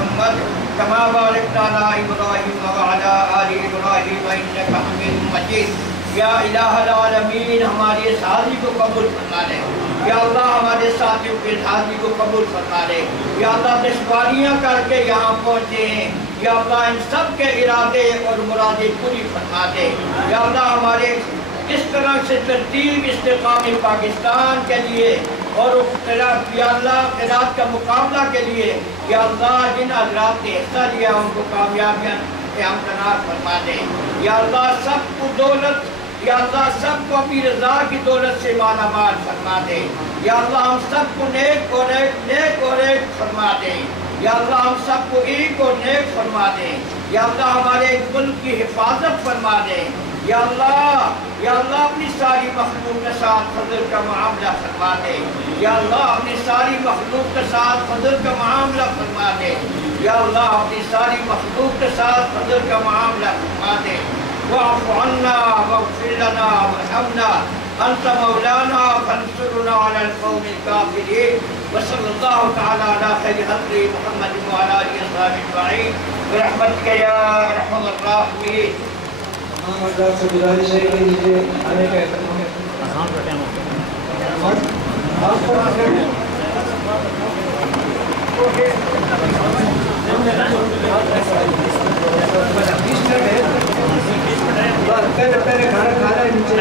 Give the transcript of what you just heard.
محمد كما باركت على إبراهيم وعلى آل إبراهيم إنك حميد مجيد. یا الہ العالمین ہماری اس حاضری کو قبول فرما لے. یا اللہ ہمارے ساتھیوں کی اس حاضری کو قبول فرما لے. یا اللہ دشواریاں کر کے یہاں پہنچے ہیں، یا اللہ ان سب کے ارادے اور مرادیں پوری فرما دے. یا اللہ ہمارے اس طرح سے ترتیب استقامی پاکستان کے لیے اور یا اللہ قرات کا مقابلہ کے لیے یا اللہ جن حضرات نے حصہ لیا ان کو کامیابیاں امکنار فرما دے. یا اللہ سب کو دولت، یا اللہ سب کو اپنی رضا کی دولت سے مالا مال فرما دے. یا اللہ ہم سب کو نیک اور ایک فرما دے. یا اللہ ہم سب کو ایک اور نیک فرما دے. یا اللہ ہمارے ملک کی حفاظت فرما دے. یا اللہ اپنی ساری مخلوق کے ساتھ فضل کا معاملہ فرما دے. یا اللہ اپنی ساری مخلوق کے ساتھ فضل کا معاملہ فرما دے. یا اللہ اپنی ساری مخلوق کے ساتھ فضل کا معاملہ فرما دے. واعف عنا واغفر لنا وارحمنا انت مولانا فانصرنا على القوم الكافرين. وصلى الله تعالى على خير خلقه محمد وعلى اله وصحبه اجمعين برحمتك يا ارحم الراحمين. حضرات سے گزارش ہے کہ نیچے آنے کا اہتمام ہے. پہلے کھانا کھانا ہے نیچے.